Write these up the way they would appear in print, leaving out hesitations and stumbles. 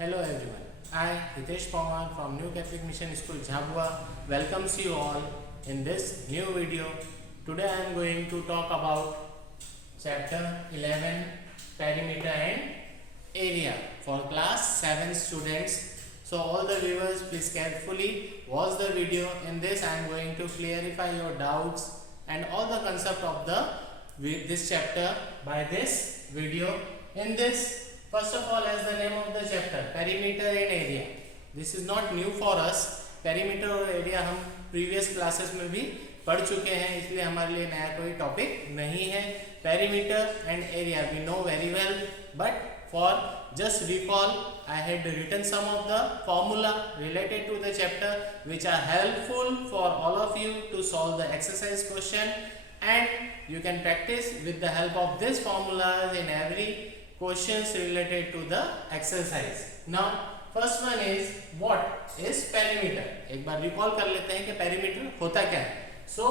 Hello everyone, I Hitesh Pawar from New Catholic Mission School Jhabua welcomes you all in this new video. Today I am going to talk about chapter 11 perimeter and area for class 7 students. So all the viewers please carefully watch the video. In this I am going to clarify your doubts and all the concept of this chapter by this video. In this, first of all, as the name of the chapter, perimeter and area. This is not new for us. Perimeter और area हम previous classes में भी पढ़ चुके हैं, इसलिए हमारे लिए नया कोई टॉपिक नहीं है. Perimeter and area we know very well, but for just recall, I had written some of the formula related to the chapter which are helpful for all of you to solve the exercise question, and you can practice with the help of this formulas in every questions related to the exercise. Now first one is what is perimeter. एक बार recall कर लेते हैं कि perimeter होता क्या है. So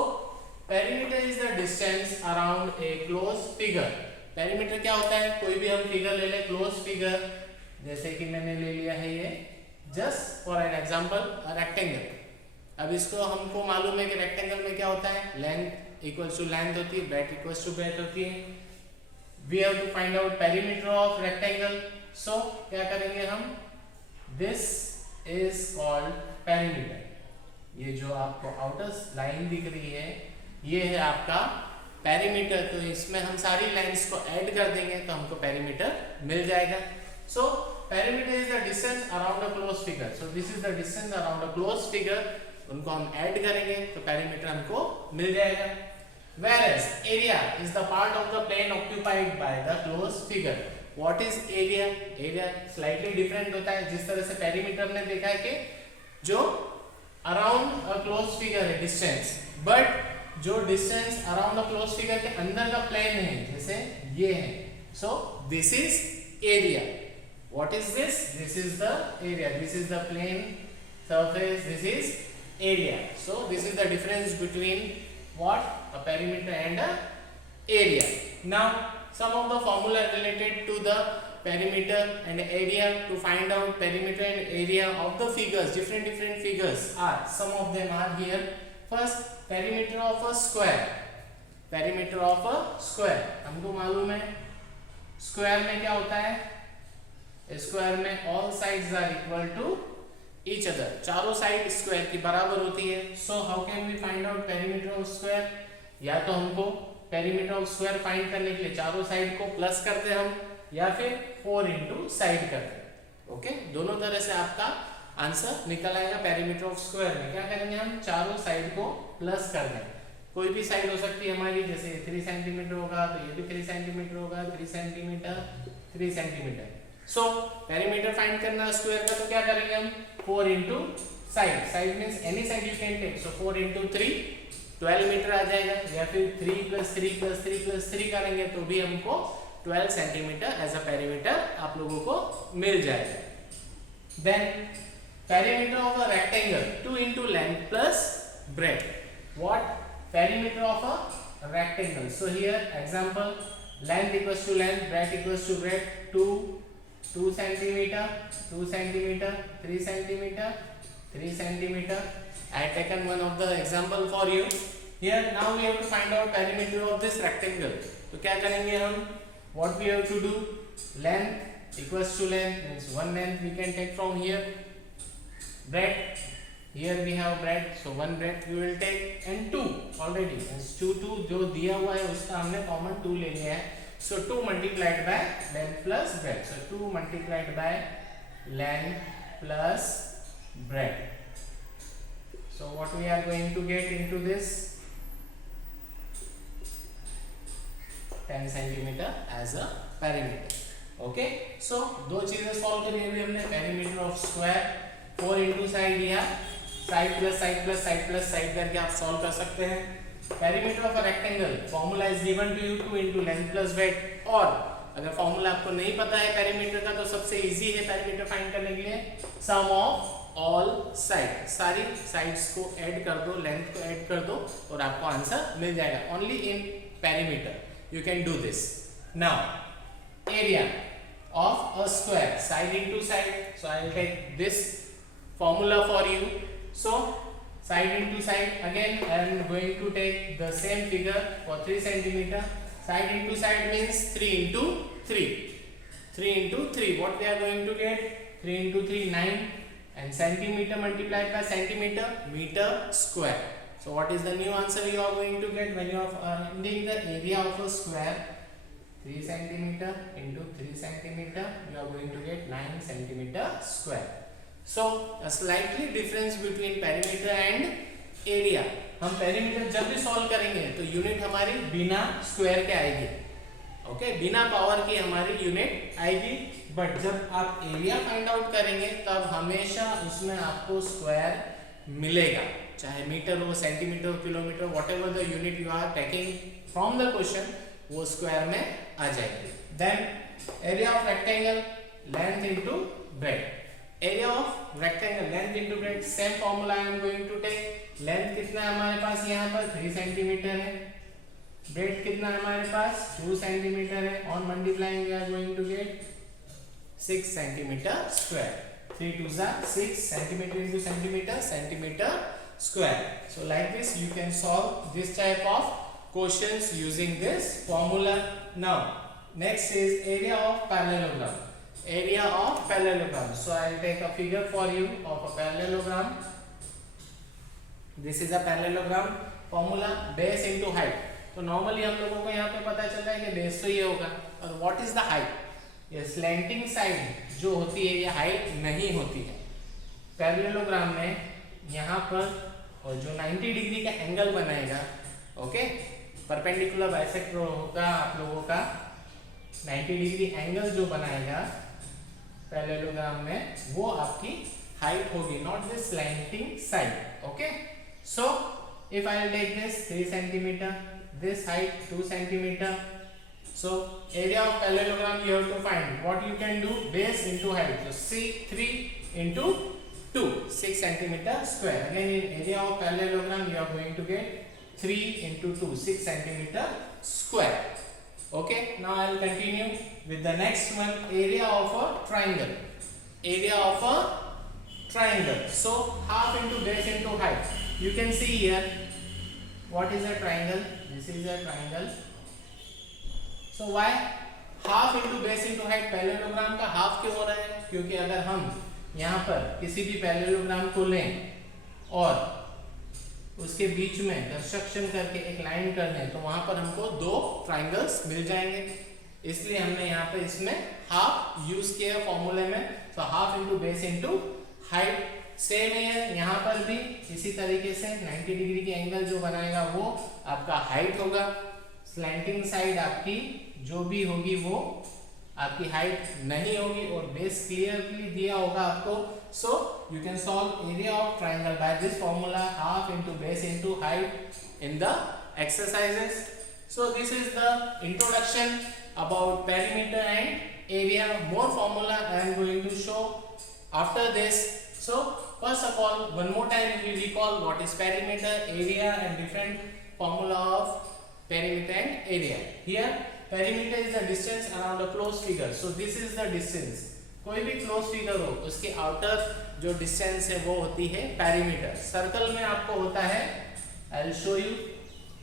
perimeter is the distance around a closed figure. Perimeter क्या होता है, कोई भी हम figure ले लें closed figure, जैसे कि मैंने ले लिया है ये just for an example a rectangle. अब इसको हमको मालूम है कि rectangle में क्या होता है, length equals to length होती है, breadth equals to breadth होती है. We have to find out perimeter of rectangle. So क्या करेंगे हम, this is called perimeter. ये जो आपको outer line दिख रही है ये है आपका perimeter. तो इसमें हम सारी lines को add कर देंगे तो हमको perimeter मिल जाएगा. So perimeter is the distance around a closed figure. So this is the distance around a closed figure. उनको हम add करेंगे तो perimeter हमको मिल जाएगा. Whereas area is the part of the plane occupied by the closed figure. What is area? Area slightly different होता है. जिस तरह से perimeter ने देखा है कि जो around a closed figure है distance, but जो distance around the closed figure के अंदर का plane है, जैसे ये है, so this is area. What is this? This is the area. This is the plane surface. This is area. So this is the difference between what, a perimeter and a area. Now some of the formula related to the perimeter and area to find out perimeter and area of the figures, different figures are, some of them are here. First, perimeter of a square. Perimeter of a square हमको मालूम है square में क्या होता है, square में all sides are equal to each other. चारों side square की बराबर होती है. So how can we find out perimeter of square? या तो हमको perimeter of square फाइंड करने के लिए चारों साइड को प्लस करते हम, या फिर 4 into साइड करते. ओके, दोनों तरह से आपका आंसर निकल आएगा. perimeter of square में क्या करेंगे हम, चारों साइड को प्लस कर दें. कोई भी साइड हो सकती है हमारी, जैसे 3 सेंटीमीटर होगा तो ये भी 3 सेंटीमीटर होगा, 3 centimetre 3 centimetre. So perimeter find करना स्क्वायर का, तो क्या करेंगे हम, 4 into side. Side means any side you can take. So 4 into 3 12 metre आ जाएगा, या फिर 3 + 3 + 3 + 3 करेंगे तो भी हमको 12 सेंटीमीटर एज अ पेरीमीटर आप लोगों को मिल जाएगा. Then perimeter of a rectangle 2 into length plus breadth. What perimeter of a rectangle? So here example, length equals to length, breadth equals to breadth, 2 centimeter, 2 centimeter, 3 centimeter, 3 centimeter. I have taken one of the example for you. Here now we have to find out perimeter of this rectangle. तो क्या करेंगे हम, what we have to do, length equals to length means one length we can take from here. Breadth, here we have breadth, so one breadth we will take, and 2 already means 2 जो दिया हुआ है उसका हमने common 2 ले लिया है. So 2 multiplied by length plus breadth. So 2 multiplied by length plus breadth. So what we are going to get into this, 10 centimeter as a perimeter. Okay. So दो चीजें सॉल्व करी अभी हमने. perimeter of square 4 into side, या side plus side plus side plus side करके आप solve कर सकते हैं. Perimeter of a rectangle formula is given to you 2 into length plus breadth. और अगर फॉर्मूला आपको नहीं पता है पेरीमीटर का तो सबसे इजी है पेरीमीटर फाइंड करने के लिए, सम ऑफ ऑल साइड. सारी साइड्स को ऐड कर दो, लेंथ को ऐड कर दो और आपको आंसर मिल जाएगा. Only in perimeter you can do this. Now area, of a square, side into side. So I will take this formula for you. So side into side, again I am going to take the same figure for 3 centimeter. Side into side means 3 into 3. 3 into 3, what we are going to get? 3 into 3, 9, and centimeter multiplied by centimeter, meter square. So what is the new answer you are going to get when you are finding the area of a square? 3 centimeter into 3 centimeter, you are going to get 9 centimeter square. So a slightly difference between perimeter and area. हम perimeter जब भी solve करेंगे तो unit हमारी बिना square के आएगी, okay, बिना पावर की हमारी यूनिट आएगी. बट जब आप एरिया फाइंड आउट करेंगे तब हमेशा उसमें आपको स्क्वायर मिलेगा, चाहे मीटर हो, सेंटीमीटर हो, kilometre, whatever the unit you are taking from the question, वो स्क्वायर में आ जाएगी. Then area of rectangle, length into breadth. Area of rectangle, length into breadth, same formula I am going to take. Length कितना है हमारे पास यहाँ पर? 3 centimetre है. ब्रेड्थ कितना है हमारे पास? 2 सेंटीमीटर है. On multiplying we are going to get 6 centimetre square. 3 2 6 centimeter into centimeter, centimeter square. So like this you can solve this type of questions using this formula. Now next is area of parallelogram. Area of parallelogram. So I will take a figure for you of a parallelogram. This is a parallelogram. Formula base into height. तो normally हम लोगों को यहाँ पे पता चलता है कि बेस तो ये होगा, और व्हाट इज द हाइट? ये स्लैंटिंग साइड जो होती है ये हाइट नहीं होती है. पैरेललोग्राम में यहाँ पर और जो 90 डिग्री का एंगल बनाएगा, ओके, परपेंडिकुलर बाइसेक्टर होगा आप लोगों का, 90 डिग्री एंगल जो बनाएगा पैरेललोग्राम में, वो आपकी हाइट होगी, not this slanting side. Okay, so if I will take this 3 centimeter, this height 2 centimeter. So area of parallelogram you have to find. What you can do? Base into height. So see 3 into 2, 6 centimeter square. Again in area of parallelogram you are going to get 3 into 2, 6 centimeter square. Okay. Now I will continue with the next one. Area of a triangle. Area of a triangle. So half into base into height. You can see here what is a triangle. This is a triangle. So why half into base into height? Parallelogram का half क्यों हो रहा है? क्योंकि अगर हम यहाँ पर किसी भी पैरेललोग्राम को लें और उसके बीच में कंस्ट्रक्शन करके एक लाइन कर दें तो वहां पर हमको 2 ट्राइंगल्स मिल जाएंगे. इसलिए हमने यहाँ पे इसमें हाफ यूज किया फॉर्मूले में. तो half into base into height same है यहाँ पर भी इसी तरीके से. 90 डिग्री की एंगल जो बनाएगा वो आपका हाइट होगा. स्लैंटिंग साइड आपकी जो भी होगी वो आपकी हाइट नहीं होगी, और बेस क्लियरली दिया होगा आपको. So you can solve area of triangle by this formula, half into base into height in the exercises. So this is the introduction about perimeter and area. More formula I am going to show after this. So first of all, one more time we recall what is perimeter, area and different formula of perimeter and area. Here perimeter is the distance around a closed figure. So this is the distance. कोई भी closed figure हो उसके outer जो distance है वो होती है perimeter. Circle में आपको होता है, I will show you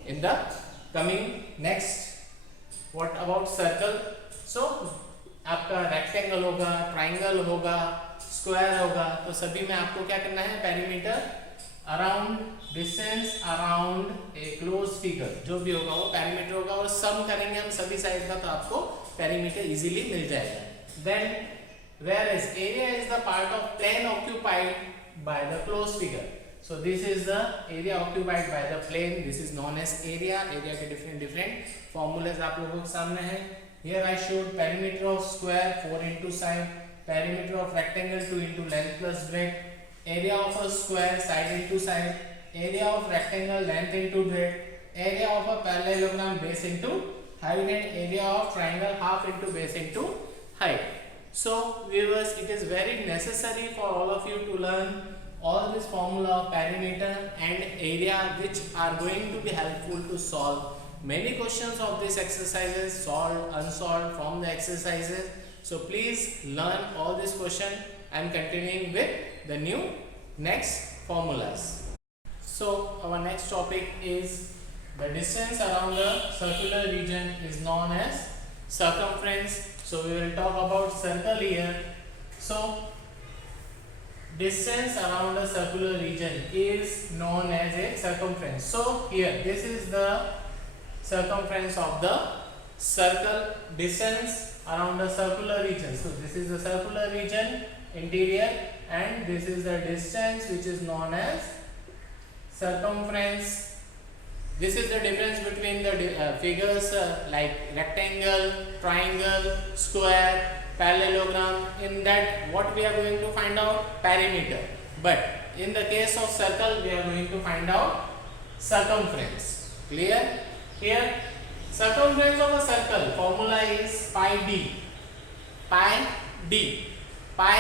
in the coming next. What about circle? So आपका rectangle होगा, triangle होगा, स्क्वायर होगा, तो सभी में आपको क्या करना है? Perimeter around, distance around a close figure, जो भी होगा वो पेरीमीटर होगा, और सम करेंगे हम सभी साइड का तो आपको पेरीमीटर इजीली मिल जाएगा. Then where is area is the part of plane occupied by the close figure. So this is the area occupied by the plane. This is known as area. Area के different formulas आप लोगों के सामने है. Here I showed perimeter of square 4 into side, perimeter of rectangle 2 into length plus breadth, area of a square side into side, area of rectangle length into breadth, area of a parallelogram base into height, and area of triangle half into base into height. So viewers, it is very necessary for all of you to learn all this formula of perimeter and area, which are going to be helpful to solve many questions of these exercises, solved, unsolved from the exercises. So please learn all this question. I am continuing with the new next formulas. So our next topic is the distance around the circular region is known as circumference. So we will talk about circle here. So distance around the circular region is known as a circumference. So here this is the circumference of the circle, distance around the circular region. So this is the circular region interior and this is the distance which is known as circumference. This is the difference between the figures like rectangle, triangle, square, parallelogram. In that what we are going to find out? Perimeter. But in the case of circle we are going to find out circumference. Clear? Here circumference of a circle formula is pi d. Pi d. Pi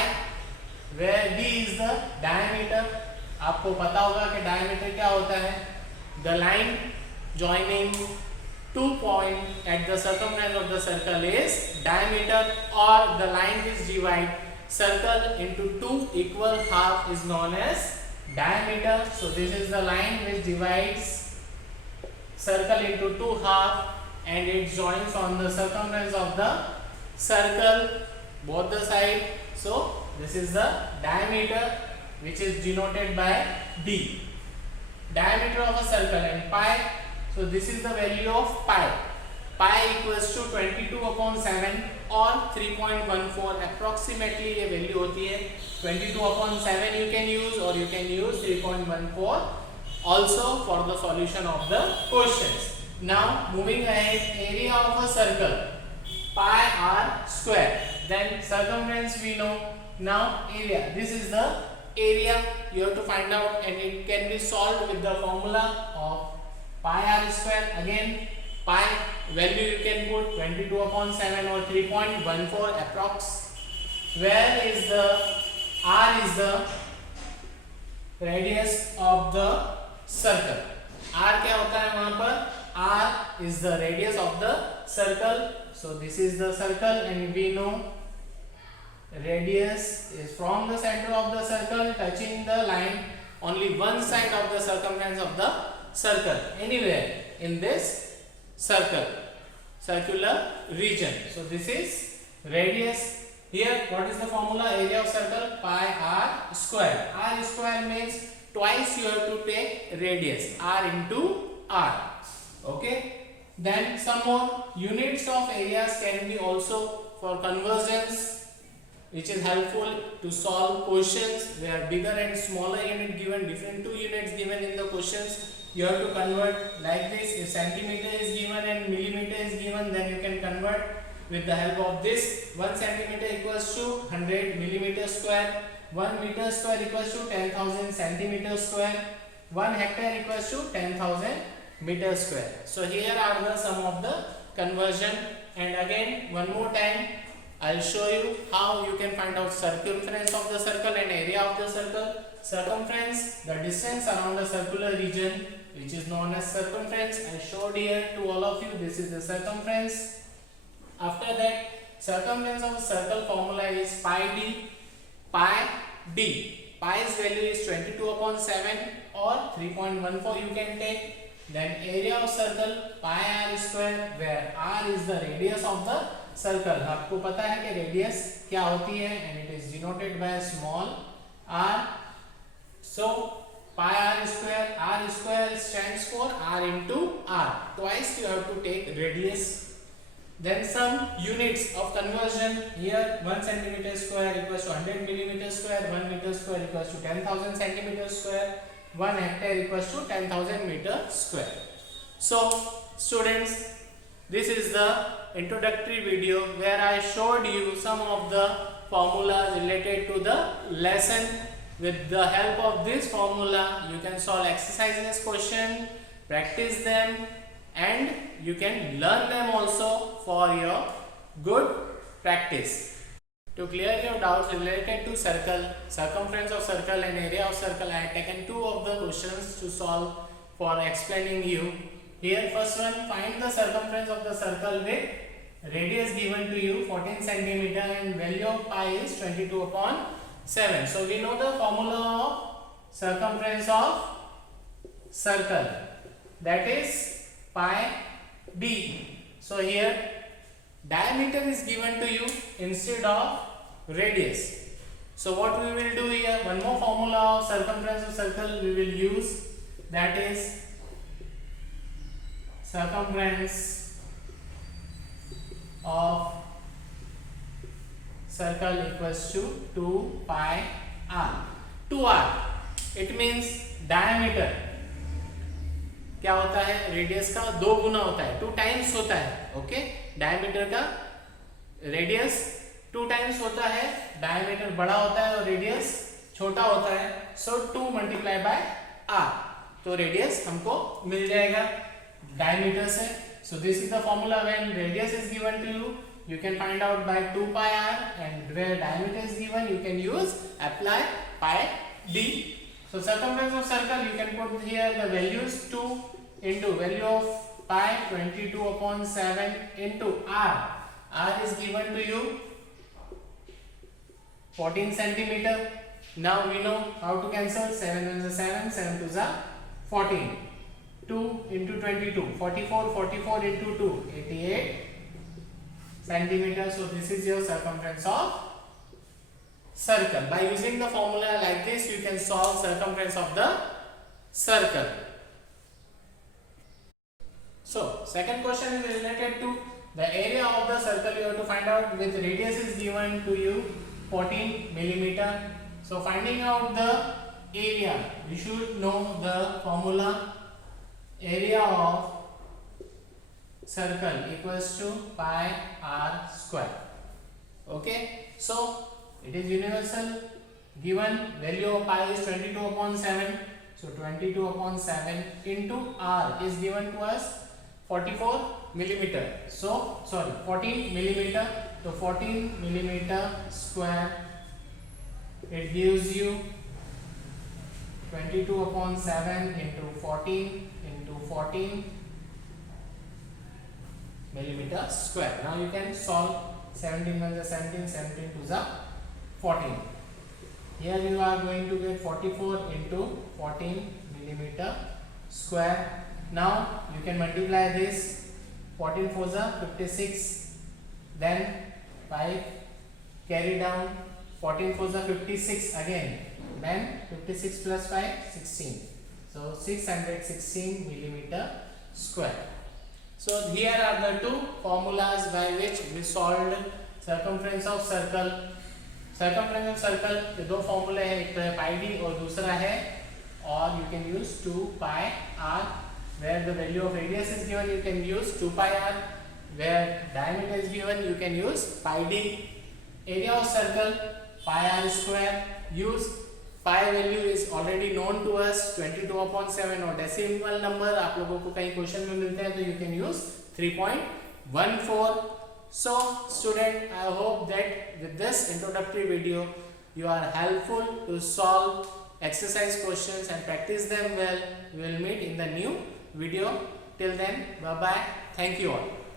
where d is the diameter. आपको पता होगा कि diameter क्या होता है? The line joining two points at the circumference of the circle is diameter, or the line which divides circle into two equal half is known as diameter. So this is the line which divides circle into two half and it joins on the circumference of the circle both the side. So this is the diameter which is denoted by d. Diameter of a circle and pi. So this is the value of pi. Pi equals to 22/7 or 3.14. Approximately ये value होती है 22/7 you can use, or you can use 3.14 also for the solution of the questions. Now moving ahead, area of a circle pi r square. Then circumference we know. Now area. This is the area you have to find out, and it can be solved with the formula of pi r square. Again pi value you can put 22/7 or 3.14 approx. Where is the r is the radius of the circle. r क्या होता है वहां पर? r is the radius of the circle. So this is the circle and we know radius is from the center of the circle touching the line only one side of the circumference of the circle anywhere in this circular region. So this is radius. Here what is the formula? Area of circle pi r square. R square means twice you have to take radius, r into r. Okay, then some more units of areas can be also for conversions, which is helpful to solve questions where bigger and smaller unit given, different two units given in the questions. You have to convert like this. If centimeter is given and millimeter is given, then you can convert with the help of this. 1 centimeter equals to 100 millimeter square. 1 meter square equals to 10,000 centimeter square. 1 hectare equals to 10,000 meter square. So here are the some of the conversion. And again one more time I'll show you how you can find out circumference of the circle and area of the circle. Circumference, the distance around the circular region, which is known as circumference. I showed here to all of you. This is the circumference. After that, circumference of a circle formula is pi d. Pi d. Pi's value is 22/7 or 3.14 you can take. Then area of circle pi r square, where r is the radius of the circle. आपको पता है कि radius क्या होती है, and it is denoted by small r. So pi r square stands for r into r. Twice you have to take radius. Then some units of conversion. Here 1 centimeter square equals to 100 millimeter square. 1 meter square equals to 10,000 centimeter square. 1 hectare equals to 10,000 meter square. So students, this is the introductory video where I showed you some of the formulas related to the lesson. With the help of this formula you can solve exercises question, practice them, and you can learn them also for your good practice. To clear your doubts related to circle, circumference of circle and area of circle, I have taken two of the questions to solve for explaining you. Here first one, find the circumference of the circle with radius given to you 14 centimeter and value of pi is 22 upon 7. So we know the formula of circumference of circle, that is pi d. So here diameter is given to you instead of radius. So what we will do here, one more formula of circumference of circle we will use, that is circumference of circle equals to 2 pi r. 2r it means diameter क्या होता है, radius का 2 गुना होता है, 2 times होता है. Okay, diameter का radius 2 times होता है, डायमीटर बड़ा होता है और रेडियस छोटा होता है. सो 2 मल्टीप्लाई बाय r, तो रेडियस हमको मिल जाएगा डायमीटर से. So this is the formula. When radius is given to you, you can find out by 2 pi r, and where diameter is given, you can use apply pi d. So circumference of circle, you can put here the values 2 into value of pi 22 upon 7 into r. R is given to you 14 centimeter. Now we know how to cancel. 7 1 is 7, 7 2 is 14. 2 into 22, 44, 44 into 2, 88 centimeters. So this is your circumference of circle. By using the formula like this, you can solve circumference of the circle. So second question is related to the area of the circle. You have to find out with radius is given to you 14 millimeter. So finding out the area, you should know the formula. Area of circle equals to pi r square. Okay, so it is universal. Given value of pi is 22 upon 7, so 22 upon 7 into r is given to us 44 millimeter. So sorry, 14 millimeter. So 14 millimeter square, it gives you 22 upon 7 into 14 millimeter square. Now you can solve. 17 1 is 17, 17 2 is 14. Here you are going to get 44 into 14 millimeter square. Now you can multiply this. 14 4 is 56. Then 5 carry down. 14 4 is 56 again. Then 56 plus 5 16. So 616 millimeter square. So here are the two formulas by which we solved circumference of circle. Circumference of circle के दो फॉर्मूले हैं, एक तो है पाई D और दूसरा है, और you can use 2 pi r. Where the value of radius is given, you can use 2 pi r. Where diameter is given, you can use pi d. Area of circle pi r square. Use pi value is already known to us 22 upon 7, और decimal number आप लोगों को कई question में मिलते हैं, तो you can use 3.14. So student, I hope that with this introductory video you are helpful to solve exercise questions and practice them well. We will meet in the new video. Till then, bye bye. Thank you all.